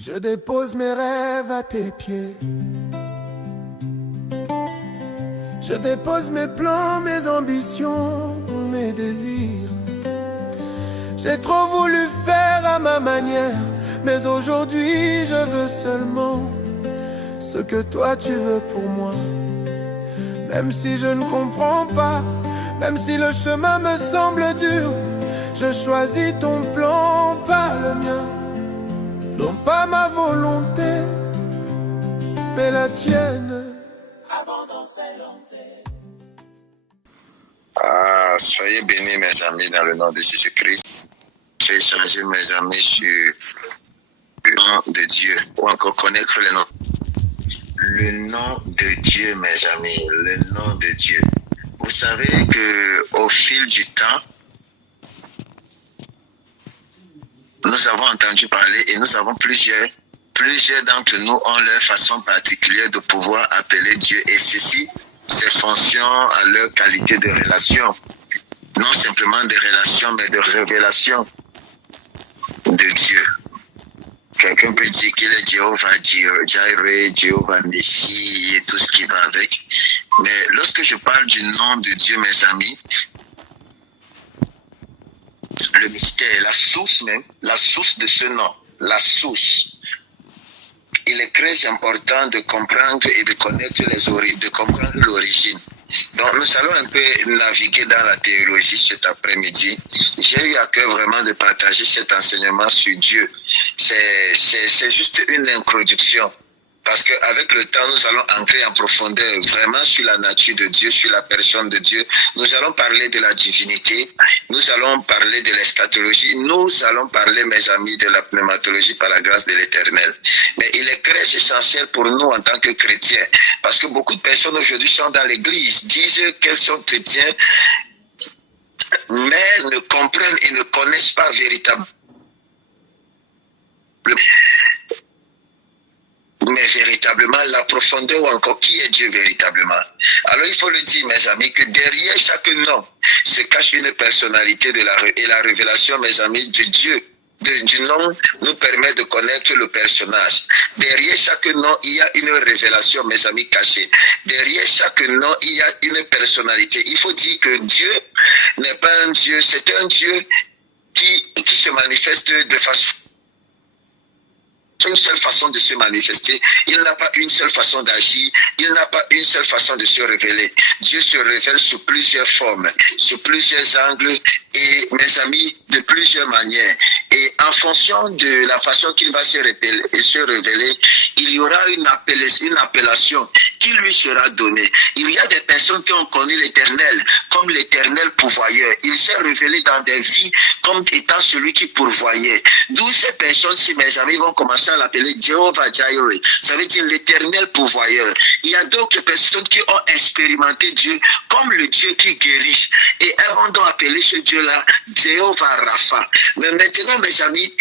Je dépose mes rêves à tes pieds. Je dépose mes plans, mes ambitions, mes désirs. J'ai trop voulu faire à ma manière, mais aujourd'hui je veux seulement ce que toi tu veux pour moi. Même si je ne comprends pas, même si le chemin me semble dur, je choisis ton plan, pas le mien. Non pas ma volonté, mais la tienne. Soyez bénis mes amis dans le nom de Jésus-Christ. J'ai échangé mes amis sur le nom de Dieu, ou encore connaître le nom. Le nom de Dieu mes amis, le nom de Dieu. Vous savez que au fil du temps, nous avons entendu parler et nous avons plusieurs d'entre nous ont leur façon particulière de pouvoir appeler Dieu, et ceci, c'est fonction à leur qualité de relation. Non simplement de relation, mais de révélation de Dieu. Quelqu'un peut dire qu'il est Jéhovah Jireh, Jéhovah Messie et tout ce qui va avec. Mais lorsque je parle du nom de Dieu, mes amis, le mystère, la source même, la source de ce nom, la source, il est très important de comprendre et de connaître de comprendre l'origine. Donc nous allons un peu naviguer dans la théologie cet après-midi. J'ai eu à cœur vraiment de partager cet enseignement sur Dieu. C'est juste une introduction. Parce qu'avec le temps, nous allons entrer en profondeur vraiment sur la nature de Dieu, sur la personne de Dieu. Nous allons parler de la divinité, nous allons parler de l'eschatologie, nous allons parler, mes amis, de la pneumatologie par la grâce de l'Éternel. Mais il est très essentiel pour nous en tant que chrétiens, parce que beaucoup de personnes aujourd'hui sont dans l'église, disent qu'elles sont chrétiens, mais ne comprennent et ne connaissent pas véritablement. Mais véritablement la profondeur, ou encore qui est Dieu véritablement. Alors il faut le dire, mes amis, que derrière chaque nom se cache une personnalité et la révélation, mes amis, de Dieu. Du nom nous permet de connaître le personnage. Derrière chaque nom, il y a une révélation, mes amis, cachée. Derrière chaque nom, il y a une personnalité. Il faut dire que Dieu n'est pas un Dieu, c'est un Dieu qui se manifeste de façon une seule façon de se manifester, il n'a pas une seule façon d'agir, il n'a pas une seule façon de se révéler. Dieu se révèle sous plusieurs formes, sous plusieurs angles et, mes amis, de plusieurs manières. Et en fonction de la façon qu'il va se révéler, il y aura une appellation qui lui sera donnée. Il y a des personnes qui ont connu l'Éternel comme l'Éternel pourvoyeur. Il s'est révélé dans des vies comme étant celui qui pourvoyait. D'où ces personnes-ci, mes amis, vont commencer à l'appeler Jéhovah Jireh. Ça veut dire l'Éternel pourvoyeur. Il y a d'autres personnes qui ont expérimenté Dieu comme le Dieu qui guérit. Et elles vont donc appeler ce Dieu-là Jéhovah Rapha. Mais maintenant, mes amis,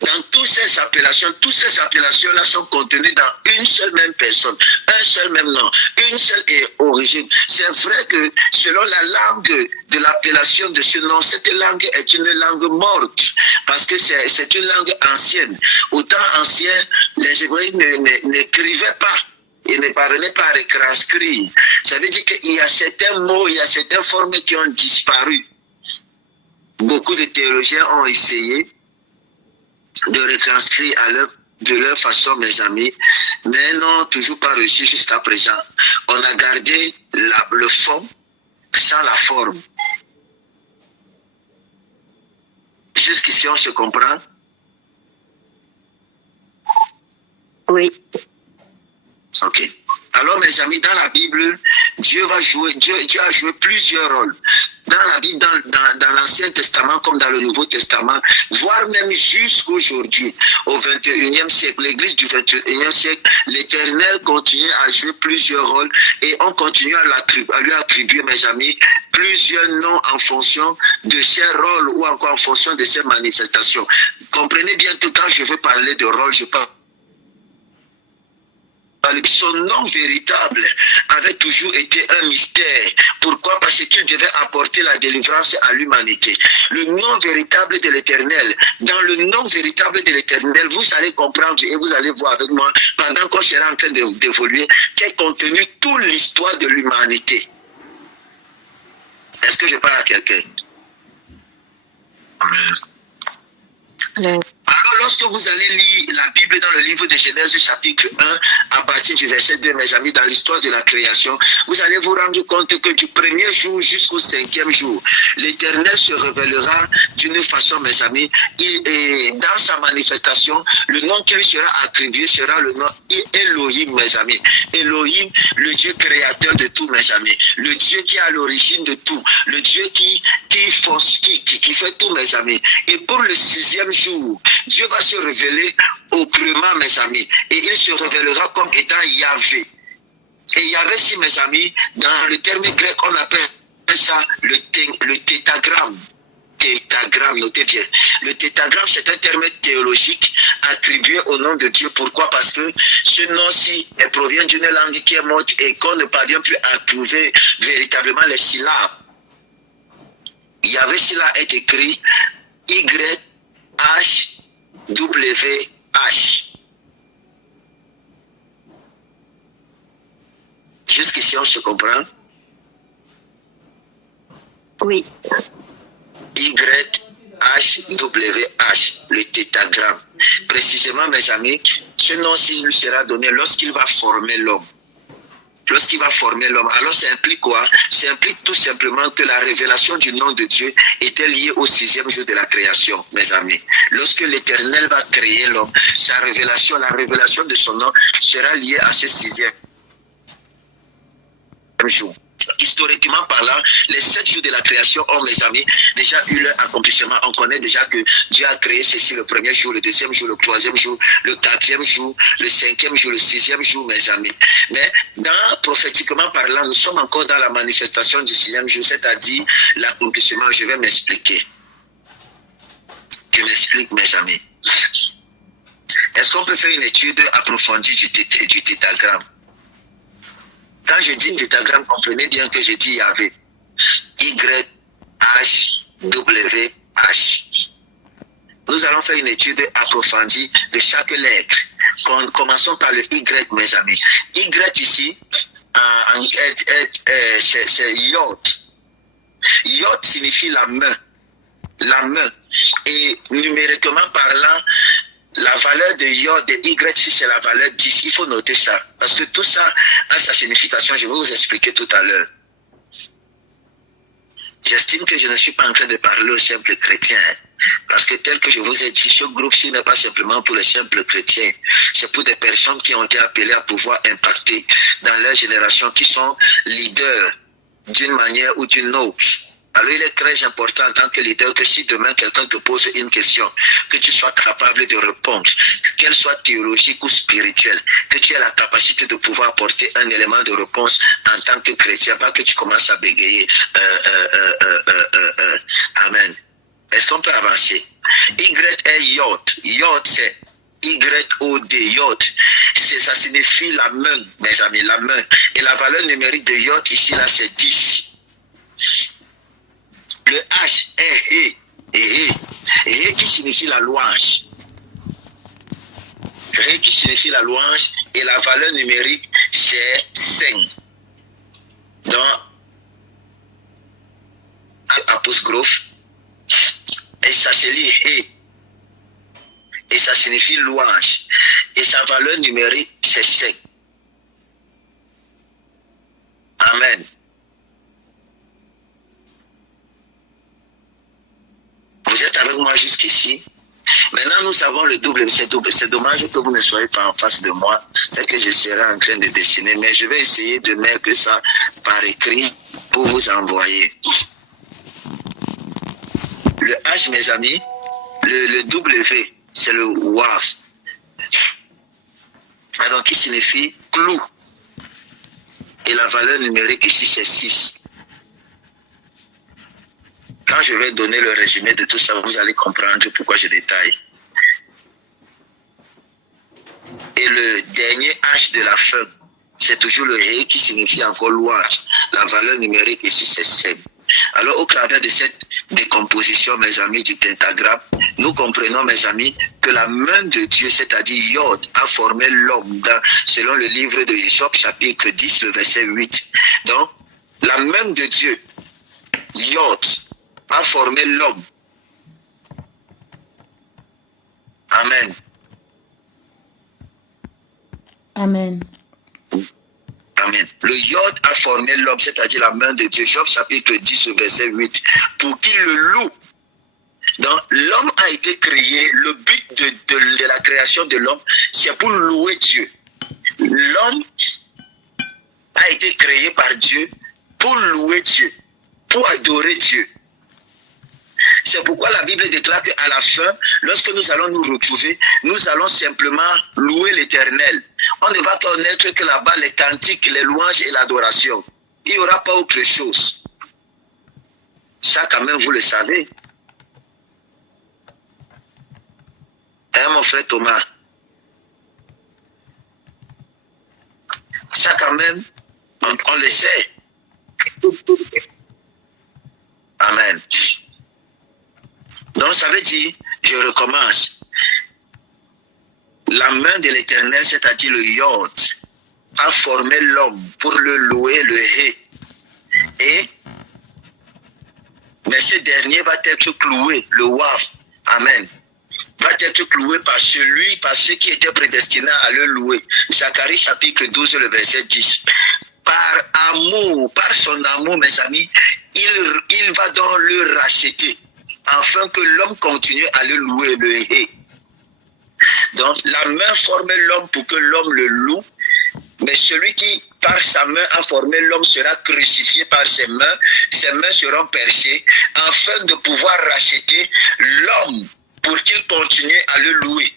dans toutes ces appellations-là sont contenues dans une seule même personne, un seul même nom, une seule origine. C'est vrai que selon la langue de l'appellation de ce nom, cette langue est une langue morte, parce que c'est une langue ancienne. Au temps ancien, les Hébreux n'écrivaient pas. Ils ne parvenaient pas à retranscrire. Ça veut dire qu'il y a certains mots, il y a certaines formes qui ont disparu. Beaucoup de théologiens ont essayé de retranscrire de leur façon, mes amis, mais n'ont toujours pas réussi jusqu'à présent. On a gardé le fond sans la forme. Jusqu'ici, on se comprend? Oui. Ok. Alors, mes amis, dans la Bible, Dieu a joué plusieurs rôles. Dans la Bible, dans l'Ancien Testament comme dans le Nouveau Testament, voire même jusqu'aujourd'hui, au 21e siècle, l'Église du 21e siècle, l'Éternel continue à jouer plusieurs rôles et on continue à lui attribuer, mes amis, plusieurs noms en fonction de ses rôles ou encore en fonction de ses manifestations. Comprenez bien que quand je veux parler de rôle, je parle son nom véritable avait toujours été un mystère. Pourquoi? Parce qu'il devait apporter la délivrance à l'humanité. Le nom véritable de l'Éternel. Dans le nom véritable de l'Éternel, vous allez comprendre et vous allez voir avec moi, pendant qu'on sera en train d'évoluer, qu'est contenu toute l'histoire de l'humanité. Est-ce que je parle à quelqu'un? Amen. Alors, lorsque vous allez lire la Bible dans le livre de Genèse chapitre 1, à partir du verset 2, mes amis, dans l'histoire de la création, vous allez vous rendre compte que du premier jour jusqu'au 5e jour, l'Éternel se révélera d'une façon, mes amis, et dans sa manifestation, le nom qui lui sera attribué sera le nom Elohim, mes amis. Elohim, le Dieu créateur de tout, mes amis. Le Dieu qui est à l'origine de tout. Le Dieu qui fait tout, mes amis. Et pour le 6e jour, Dieu va se révéler autrement, mes amis. Et il se révélera comme étant Yahvé. Et Yahvé, si, mes amis, dans le terme grec, on appelle ça le tétagramme. Tétagramme, notez bien. Le tétagramme, c'est un terme théologique attribué au nom de Dieu. Pourquoi? Parce que ce nom-ci provient d'une langue qui est morte et qu'on ne parvient plus à trouver véritablement les syllabes. Yahvé, cela est écrit Y-H-W-H. Jusqu'ici, on se comprend? Oui. Y-H-W-H, le tétagramme. Précisément, mes amis, ce nom-ci lui sera donné lorsqu'il va former l'homme. Lorsqu'il va former l'homme. Alors ça implique quoi? Ça implique tout simplement que la révélation du nom de Dieu était liée au 6e jour de la création, mes amis. Lorsque l'Éternel va créer l'homme, sa révélation, la révélation de son nom sera liée à ce 6e jour. Historiquement parlant, les 7 jours de la création ont, mes amis, déjà eu leur accomplissement. On connaît déjà que Dieu a créé ceci le premier jour, le deuxième jour, le troisième jour, le quatrième jour, le 5e jour, le 6e jour, mes amis. Mais prophétiquement parlant, nous sommes encore dans la manifestation du 6e jour, c'est-à-dire l'accomplissement. Je vais m'expliquer. Je m'explique, mes amis. Est-ce qu'on peut faire une étude approfondie du tétagramme? Quand je dis tétagramme, comprenez bien que je dis Yahvé. Y-H-W-H. Nous allons faire une étude approfondie de chaque lettre. Commençons par le Y, mes amis. Y ici, c'est Yod. Yod signifie la main. La main. Et numériquement parlant, la valeur de Yod, de Y, si c'est la valeur 10, il faut noter ça. Parce que tout ça a sa signification, je vais vous expliquer tout à l'heure. J'estime que je ne suis pas en train de parler aux simples chrétiens. Parce que tel que je vous ai dit, ce groupe-ci n'est pas simplement pour les simples chrétiens. C'est pour des personnes qui ont été appelées à pouvoir impacter dans leur génération, qui sont leaders d'une manière ou d'une autre. Alors il est très important en tant que leader que si demain quelqu'un te pose une question, que tu sois capable de répondre, qu'elle soit théologique ou spirituelle, que tu aies la capacité de pouvoir apporter un élément de réponse en tant que chrétien, pas que tu commences à bégayer. Amen. Est-ce qu'on peut avancer? Y est Yod. Yod c'est Y-O-D, Yod. Ça signifie la main, mes amis, la main. Et la valeur numérique de Yod ici, là, c'est 10. Le H est Hé qui signifie la louange. Hé qui signifie la louange et la valeur numérique c'est 5. Donc, apostrophe, et ça se lit Hé. Et ça signifie louange. Et sa valeur numérique c'est 5. Amen. Vous êtes avec moi jusqu'ici. Maintenant, nous avons le double. C'est dommage que vous ne soyez pas en face de moi. C'est que je serai en train de dessiner. Mais je vais essayer de mettre ça par écrit pour vous envoyer. Le H, mes amis, le W, c'est le WAF. Donc, qui signifie clou. Et la valeur numérique ici, c'est 6. Quand je vais donner le résumé de tout ça, vous allez comprendre pourquoi je détaille. Et le dernier H 10 de la fin, c'est toujours le hé qui signifie encore louange. La valeur numérique ici, c'est 7. Alors, au travers de cette décomposition, mes amis, du pentagramme, nous comprenons, mes amis, que la main de Dieu, c'est-à-dire Yod, a formé l'homme, selon le livre de Job, chapitre 10, le verset 8. Donc, la main de Dieu, Yod, a formé l'homme. Amen. Amen. Amen. Le Yod a formé l'homme, c'est-à-dire la main de Dieu. Job chapitre 10, verset 8, pour qu'il le loue. Donc, l'homme a été créé, le but de la création de l'homme, c'est pour louer Dieu. L'homme a été créé par Dieu pour louer Dieu, pour adorer Dieu. C'est pourquoi la Bible déclare qu'à la fin, lorsque nous allons nous retrouver, nous allons simplement louer l'Éternel. On ne va connaître que là-bas les cantiques, les louanges et l'adoration. Il n'y aura pas autre chose. Ça, quand même, vous le savez. Hein, mon frère Thomas? Ça, quand même, on le sait. Amen. Donc, ça veut dire, je recommence. La main de l'Éternel, c'est-à-dire le Yod, a formé l'homme pour le louer, le hé. Mais ce dernier va être cloué, le Waf. Amen. Va être cloué par ceux qui étaient prédestinés à le louer. Zacharie chapitre 12, le verset 10. Par amour, par son amour, mes amis, il va donc le racheter, afin que l'homme continue à le louer, le hé. Donc, la main forme l'homme pour que l'homme le loue, mais celui qui, par sa main, a formé l'homme sera crucifié par ses mains seront percées, afin de pouvoir racheter l'homme pour qu'il continue à le louer.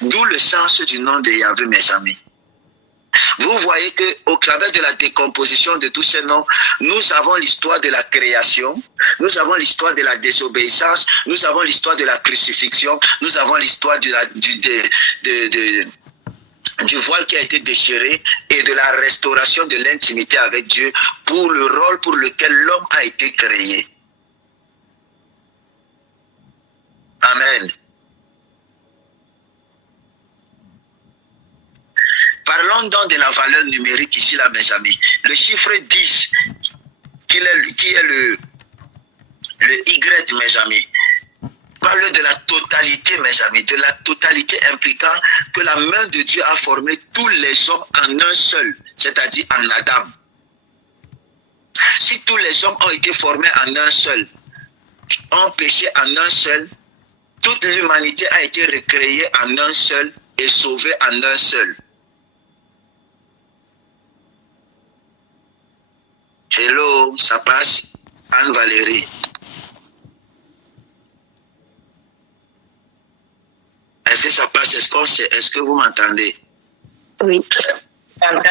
D'où le sens du nom de Yahvé, mes amis. Vous voyez qu'au travers de la décomposition de tous ces noms, nous avons l'histoire de la création, nous avons l'histoire de la désobéissance, nous avons l'histoire de la crucifixion, nous avons l'histoire du voile qui a été déchiré et de la restauration de l'intimité avec Dieu pour le rôle pour lequel l'homme a été créé. Amen. Parlons donc de la valeur numérique ici, là, mes amis. Le chiffre 10, qui est le Y, mes amis, parle de la totalité, mes amis, de la totalité impliquant que la main de Dieu a formé tous les hommes en un seul, c'est-à-dire en Adam. Si tous les hommes ont été formés en un seul, ont péché en un seul, toute l'humanité a été recréée en un seul et sauvée en un seul. Hello, ça passe, Anne-Valérie. Est-ce que ça passe? Est-ce que vous m'entendez? Oui. Voilà.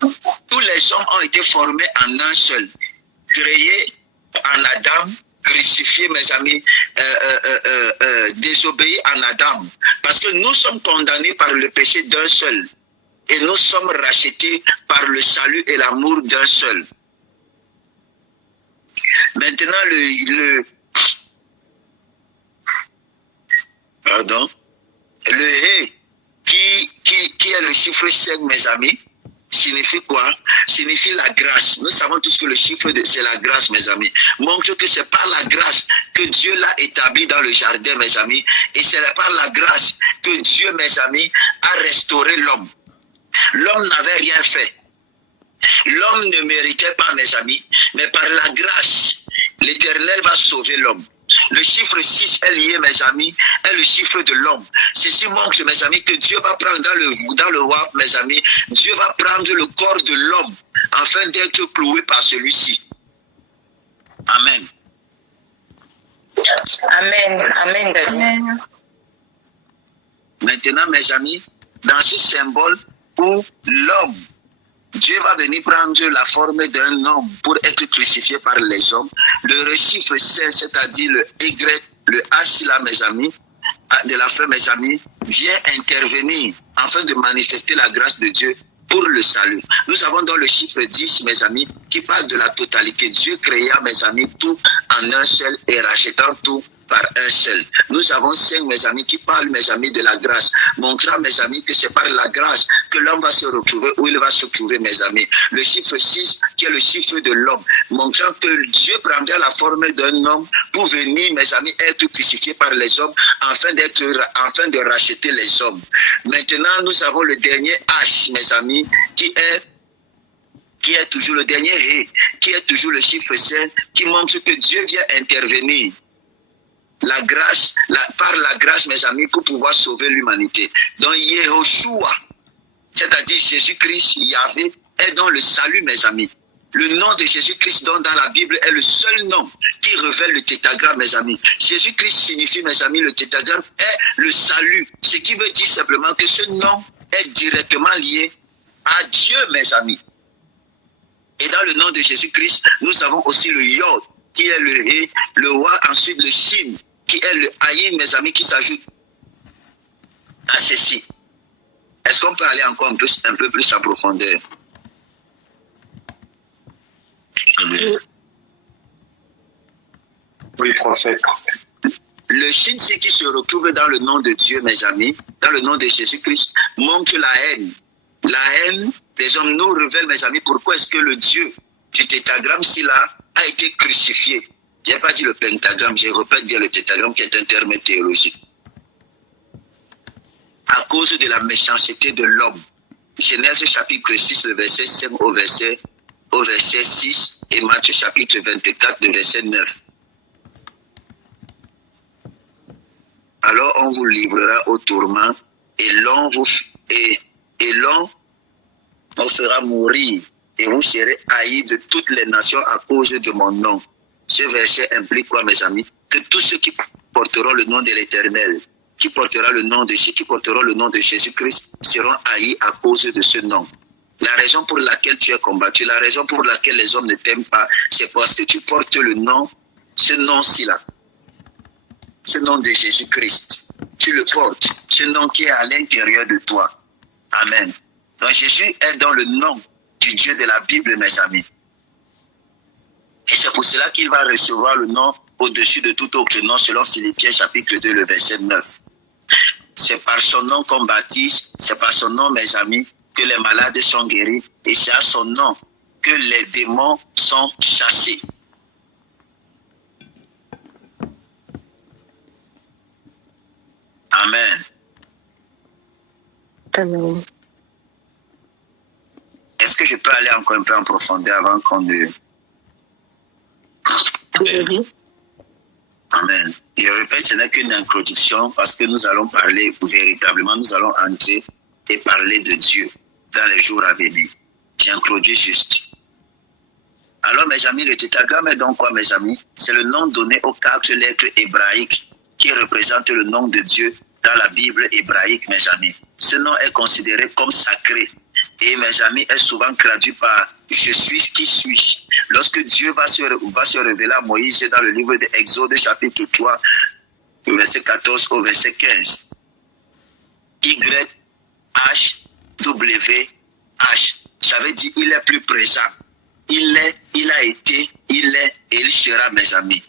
Tous les hommes ont été formés en un seul, créés en Adam, crucifiés, mes amis, désobéis en Adam. Parce que nous sommes condamnés par le péché d'un seul. Et nous sommes rachetés par le salut et l'amour d'un seul. Maintenant, le hé, qui est le chiffre 5, mes amis, signifie quoi? Signifie la grâce. Nous savons tous que le chiffre, c'est la grâce, mes amis. Montre que c'est par la grâce que Dieu l'a établi dans le jardin, mes amis. Et c'est par la grâce que Dieu, mes amis, a restauré l'homme. L'homme n'avait rien fait. L'homme ne méritait pas, mes amis, mais par la grâce, l'Éternel va sauver l'homme. Le chiffre 6 est lié, mes amis, est le chiffre de l'homme. Ceci montre, mes amis, que Dieu va prendre dans le WAP, mes amis, Dieu va prendre le corps de l'homme afin d'être cloué par celui-ci. Amen. Amen. Amen, David. Amen. Maintenant, mes amis, dans ce symbole où l'homme, Dieu va venir prendre la forme d'un homme pour être crucifié par les hommes. Le chiffre 5, c'est-à-dire le H là, mes amis, de la fin, mes amis, vient intervenir afin de manifester la grâce de Dieu pour le salut. Nous avons dans le chiffre 10, mes amis, qui parle de la totalité. Dieu créa, mes amis, tout en un seul et rachetant tout par un seul. Nous avons 5, mes amis, qui parlent, mes amis, de la grâce, montrant, mes amis, que c'est par la grâce que l'homme va se retrouver où il va se trouver, mes amis. Le chiffre 6, qui est le chiffre de l'homme, montrant que Dieu prendra la forme d'un homme pour venir, mes amis, être crucifié par les hommes afin de racheter les hommes. Maintenant, nous avons le dernier H, mes amis, qui est toujours le dernier He, qui est toujours le chiffre 5, qui montre que Dieu vient intervenir. La grâce, par la grâce, mes amis, pour pouvoir sauver l'humanité. Donc, Yehoshua, c'est-à-dire Jésus-Christ, Yahvé, est dans le salut, mes amis. Le nom de Jésus-Christ dans la Bible est le seul nom qui révèle le tétragramme, mes amis. Jésus-Christ signifie, mes amis, le tétragramme est le salut. Ce qui veut dire simplement que ce nom est directement lié à Dieu, mes amis. Et dans le nom de Jésus-Christ, nous avons aussi le Yod, qui est le He, le Wa, ensuite le Shin, qui est le Ayin, mes amis, qui s'ajoute à ceci. Est-ce qu'on peut aller encore un peu plus en profondeur? Amen. Oui, prophète. Le Shin, ce qui se retrouve dans le nom de Dieu, mes amis, dans le nom de Jésus-Christ, montre la haine. La haine des hommes nous révèle, mes amis, pourquoi est-ce que le Dieu du tétragramme, là a été crucifié. Je n'ai pas dit le pentagramme, je répète bien le tétragramme qui est un terme théologique. À cause de la méchanceté de l'homme. Genèse chapitre 6, le verset 5 au verset 6, et Matthieu chapitre 24, le verset 9. Alors on vous livrera au tourment, et l'on vous fera mourir, et vous serez haïs de toutes les nations à cause de mon nom. Ce verset implique quoi, mes amis? Que tous ceux qui porteront le nom de l'Éternel, qui porteront le nom de Jésus-Christ, seront haïs à cause de ce nom. La raison pour laquelle tu es combattu, la raison pour laquelle les hommes ne t'aiment pas, c'est parce que tu portes le nom, ce nom-ci là, ce nom de Jésus-Christ. Tu le portes, ce nom qui est à l'intérieur de toi. Amen. Donc Jésus est dans le nom du Dieu de la Bible, mes amis. Et c'est pour cela qu'il va recevoir le nom au-dessus de tout autre nom, selon Philippiens chapitre 2, le verset 9. C'est par son nom qu'on baptise, c'est par son nom, mes amis, que les malades sont guéris, et c'est à son nom que les démons sont chassés. Amen. Amen. Est-ce que je peux aller encore un peu en profondeur avant qu'on ne... Vas-y. Amen. Je répète, ce n'est qu'une introduction parce que nous allons parler, véritablement, nous allons entrer et parler de Dieu dans les jours à venir. J'introduis juste. Alors, mes amis, le tétragramme est donc quoi, mes amis? C'est le nom donné aux 4 lettres hébraïques qui représentent le nom de Dieu dans la Bible hébraïque, mes amis. Ce nom est considéré comme sacré. Et mes amis, est souvent traduit par « Je suis qui suis ». Lorsque Dieu va se révéler à Moïse dans le livre d'Exode chapitre 3, verset 14 au verset 15. Y, H, W, H. Ça veut dire il est plus présent. Il est, il a été, il est et il sera, mes amis.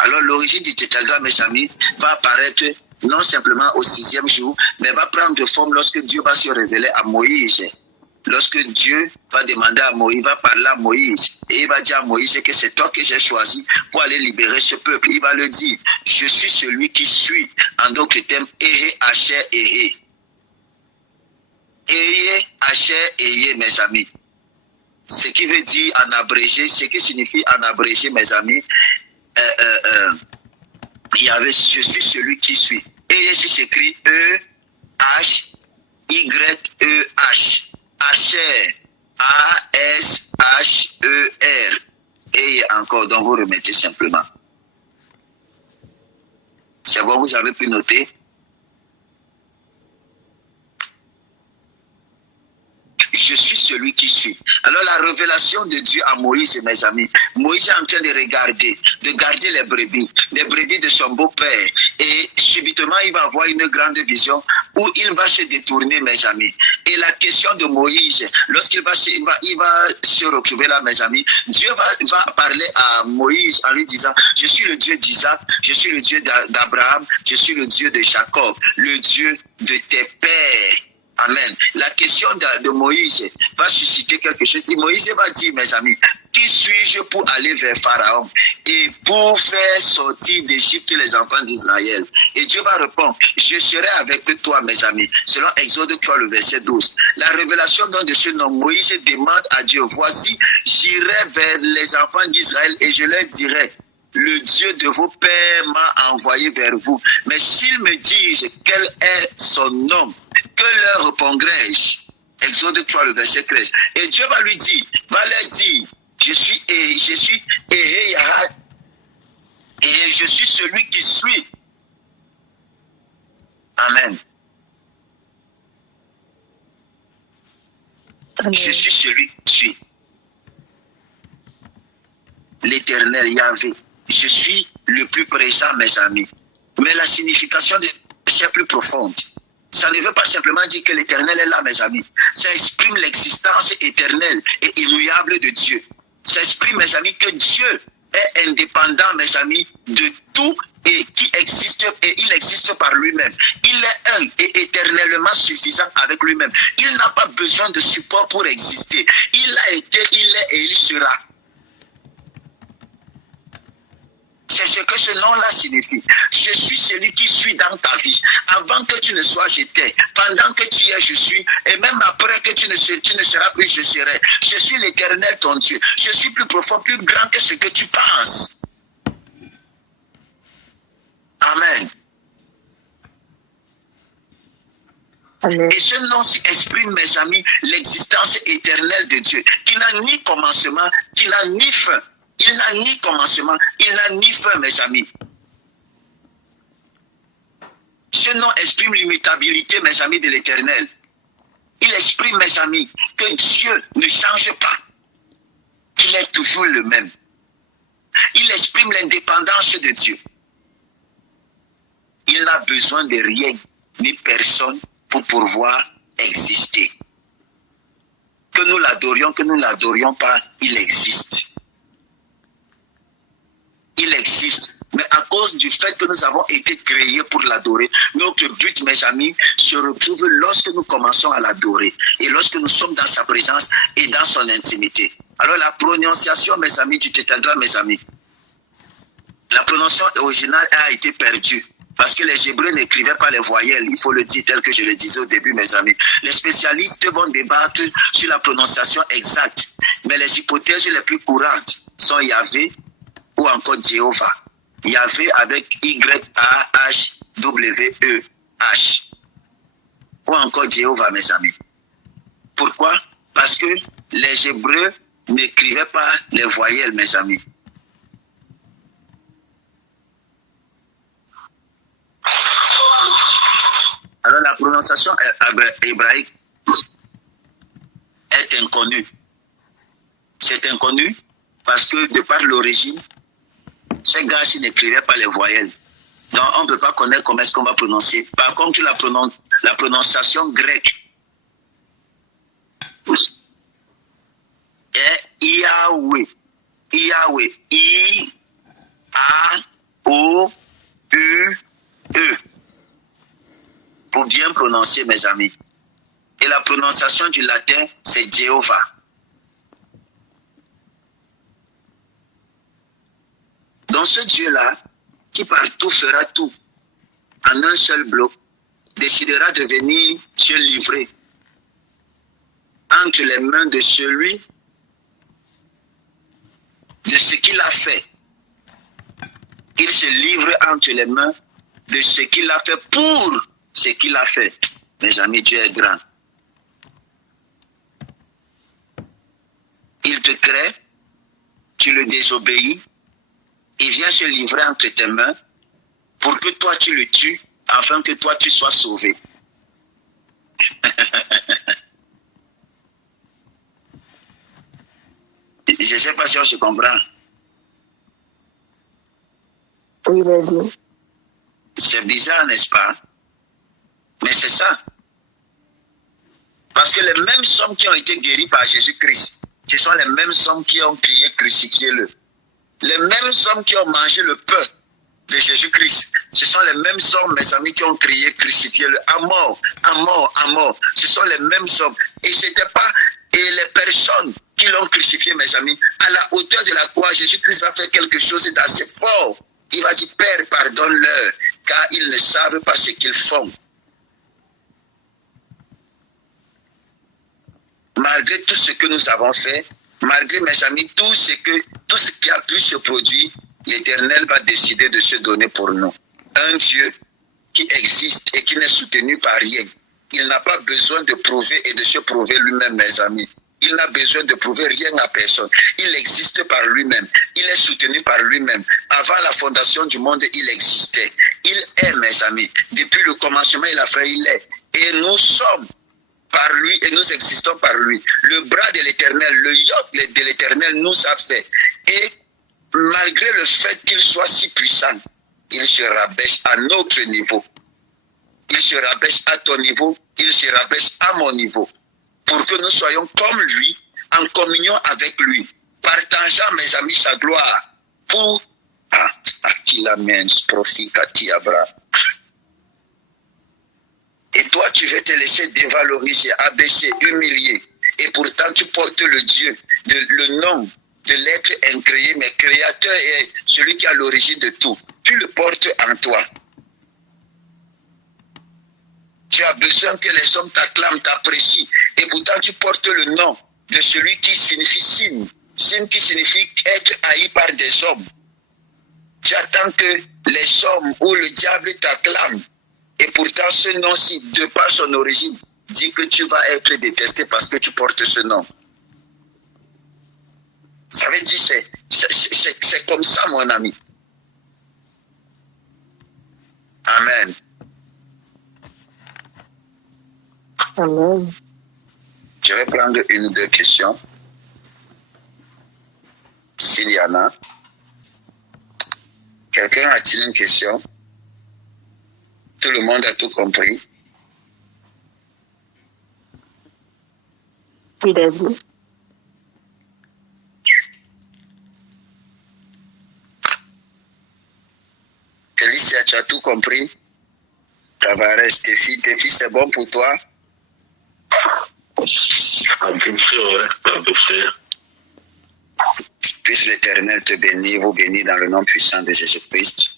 Alors l'origine du tétragramme, mes amis, va apparaître non simplement au 6e jour, mais va prendre forme lorsque Dieu va se révéler à Moïse. Lorsque Dieu va demander à Moïse, il va parler à Moïse, et il va dire à Moïse que c'est toi que j'ai choisi pour aller libérer ce peuple. Il va le dire, je suis celui qui suis, en d'autres termes, Ehe, Hacher, Ehe. Ehe, Hacher, Ehe, mes amis. Ce qui veut dire en abrégé, ce qui signifie en abrégé, mes amis, il y avait je suis celui qui suis. Ehe, c'est écrit E-H-Y-E-H. Hacher, A-S-H-E-R. Et encore, donc vous remettez simplement. C'est bon, vous avez pu noter? Je suis celui qui suit. Alors la révélation de Dieu à Moïse, mes amis, Moïse est en train de regarder, de garder les brebis de son beau-père. Et subitement, il va avoir une grande vision où il va se détourner, mes amis. Et la question de Moïse, lorsqu'il va se retrouver là, mes amis, Dieu va parler à Moïse en lui disant, je suis le Dieu d'Isaac, je suis le Dieu d'Abraham, je suis le Dieu de Jacob, le Dieu de tes pères. Amen. La question de Moïse va susciter quelque chose. Et Moïse va dire, mes amis, qui suis-je pour aller vers Pharaon et pour faire sortir d'Égypte les enfants d'Israël? Et Dieu va répondre, je serai avec toi, mes amis. Selon Exode 3, le verset 12. La révélation donc de ce nom, Moïse demande à Dieu, voici, j'irai vers les enfants d'Israël et je leur dirai, le Dieu de vos pères m'a envoyé vers vous. Mais s'ils me disent quel est son nom, que leur répondrai-je? Exode 3, le verset 13. Et Dieu va lui dire, va leur dire, je suis et je suis celui qui suis. Amen. Amen. Je suis celui qui suis. L'Éternel Yahvé. Je suis le plus présent, mes amis. Mais la signification de c'est plus profonde. Ça ne veut pas simplement dire que l'Éternel est là, mes amis. Ça exprime l'existence éternelle et immuable de Dieu. Ça exprime, mes amis, que Dieu est indépendant, mes amis, de tout et qui existe, et il existe par lui-même. Il est un et éternellement suffisant avec lui-même. Il n'a pas besoin de support pour exister. Il a été, il est et il sera. C'est ce que ce nom-là signifie. Je suis celui qui suis dans ta vie. Avant que tu ne sois, j'étais. Pendant que tu es, je suis. Et même après que tu ne seras plus, je serai. Je suis l'Éternel, ton Dieu. Je suis plus profond, plus grand que ce que tu penses. Amen. Amen. Et ce nom exprime, mes amis, l'existence éternelle de Dieu, qui n'a ni commencement, qui n'a ni fin. Il n'a ni commencement, il n'a ni fin, mes amis. Ce nom exprime l'immutabilité, mes amis, de l'Éternel. Il exprime, mes amis, que Dieu ne change pas, qu'il est toujours le même. Il exprime l'indépendance de Dieu. Il n'a besoin de rien ni personne pour pouvoir exister. Que nous l'adorions pas, il existe. Il existe. Mais à cause du fait que nous avons été créés pour l'adorer, notre but, mes amis, se retrouve lorsque nous commençons à l'adorer et lorsque nous sommes dans sa présence et dans son intimité. Alors la prononciation, mes amis, du tétragramme, mes amis, la prononciation originale a été perdue. Parce que les Hébreux n'écrivaient pas les voyelles, il faut le dire tel que je le disais au début, mes amis. Les spécialistes vont débattre sur la prononciation exacte, mais les hypothèses les plus courantes sont Yahvé ou encore Jéhovah. Yahvé avec Y-A-H-W-E-H. Ou encore Jéhovah, mes amis. Pourquoi? Parce que les Hébreux n'écrivaient pas les voyelles, mes amis. Alors la prononciation hébraïque est inconnue. C'est inconnu parce que de par l'origine, ces gars-ci n'écrivaient pas les voyelles. Donc on ne peut pas connaître comment est-ce qu'on va prononcer. Par contre, la prononciation grecque est Yahweh. Yahweh. I-A-O-U-E. Pour bien prononcer, mes amis. Et la prononciation du latin, c'est Jéhovah. Donc ce Dieu-là, qui partout fera tout, en un seul bloc, décidera de venir se livrer entre les mains de celui, de ce qu'il a fait. Il se livre entre les mains de ce qu'il a fait pour ce qu'il a fait. Mes amis, Dieu est grand. Il te crée, tu le désobéis, il vient se livrer entre tes mains pour que toi tu le tues, afin que toi tu sois sauvé. Je ne sais pas si on se comprend. Oui, Daddy. C'est bizarre, n'est-ce pas? Mais c'est ça. Parce que les mêmes hommes qui ont été guéris par Jésus-Christ, ce sont les mêmes hommes qui ont crié crucifiez-le. Les mêmes hommes qui ont mangé le pain de Jésus-Christ, ce sont les mêmes hommes, mes amis, qui ont crié crucifiez-le. À mort, à mort, à mort. Ce sont les mêmes hommes. Et ce n'était pas les personnes qui l'ont crucifié, mes amis. À la hauteur de la croix, Jésus-Christ va faire quelque chose d'assez fort. Il va dire, Père, pardonne-leur, car ils ne savent pas ce qu'ils font. Malgré tout ce que nous avons fait, malgré, mes amis, tout ce qui a pu se produire, l'Éternel va décider de se donner pour nous. Un Dieu qui existe et qui n'est soutenu par rien. Il n'a pas besoin de prouver et de se prouver lui-même, mes amis. Il n'a besoin de prouver rien à personne. Il existe par lui-même. Il est soutenu par lui-même. Avant la fondation du monde, il existait. Il est, mes amis. Depuis le commencement, il a fait, il est. Et nous sommes par lui et nous existons par lui. Le bras de l'Éternel, le yoke de l'Éternel nous a fait. Et malgré le fait qu'il soit si puissant, il se rabaisse à notre niveau. Il se rabaisse à ton niveau, il se rabaisse à mon niveau. Pour que nous soyons comme lui, en communion avec lui, partageant, mes amis, sa gloire. Pour et toi, tu veux te laisser dévaloriser, abaisser, humilier. Et pourtant, tu portes le nom de l'être incréé, mais créateur est celui qui a l'origine de tout. Tu le portes en toi. Tu as besoin que les hommes t'acclament, t'apprécient. Et pourtant, tu portes le nom de celui qui signifie signe. Signe qui signifie être haï par des hommes. Tu attends que les hommes ou le diable t'acclament. Et pourtant, ce nom-ci, de par son origine, dit que tu vas être détesté parce que tu portes ce nom. Ça veut dire, c'est comme ça, mon ami. Amen. Amen. Je vais prendre une ou deux questions. S'il y en a. Quelqu'un a-t-il une question? Tout le monde a tout compris? Oui, Daddy. Félicia, tu as tout compris? Tavares, tes filles, c'est bon pour toi? À peu près, ouais, à peu près. Puisse l'Éternel te bénir, vous bénir dans le nom puissant de Jésus-Christ.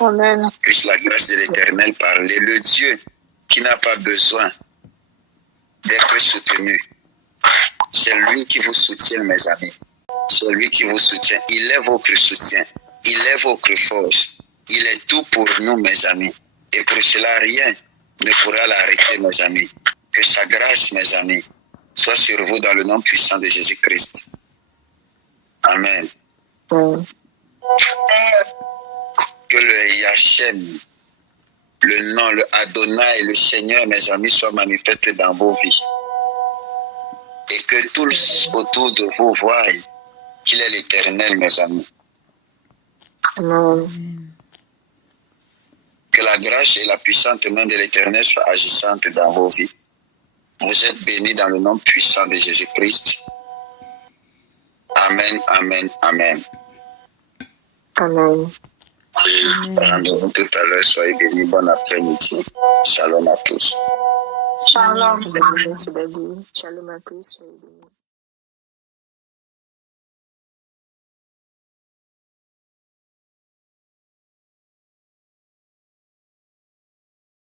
Amen. Puisse la grâce de l'Éternel parler. Le Dieu qui n'a pas besoin d'être soutenu, c'est lui qui vous soutient, mes amis. C'est lui qui vous soutient. Il est votre soutien. Il est votre force. Il est tout pour nous, mes amis. Et pour cela, rien ne pourra l'arrêter, mes amis. Que sa grâce, mes amis, soit sur vous dans le nom puissant de Jésus-Christ. Amen. Que le Yachem, le nom, le Adonai, le Seigneur, mes amis, soient manifestés dans vos vies. Et que tous autour de vous voient qu'il est l'Éternel, mes amis. Amen. Que la grâce et la puissante main de l'Éternel soient agissantes dans vos vies. Vous êtes bénis dans le nom puissant de Jésus-Christ. Amen, amen, amen. Amen. Rendez-vous tout à l'heure. Soyez bénis. Bon après-midi. Shalom à tous. Shalom. Merci, Daddy. Shalom à tous. Soyez bénis.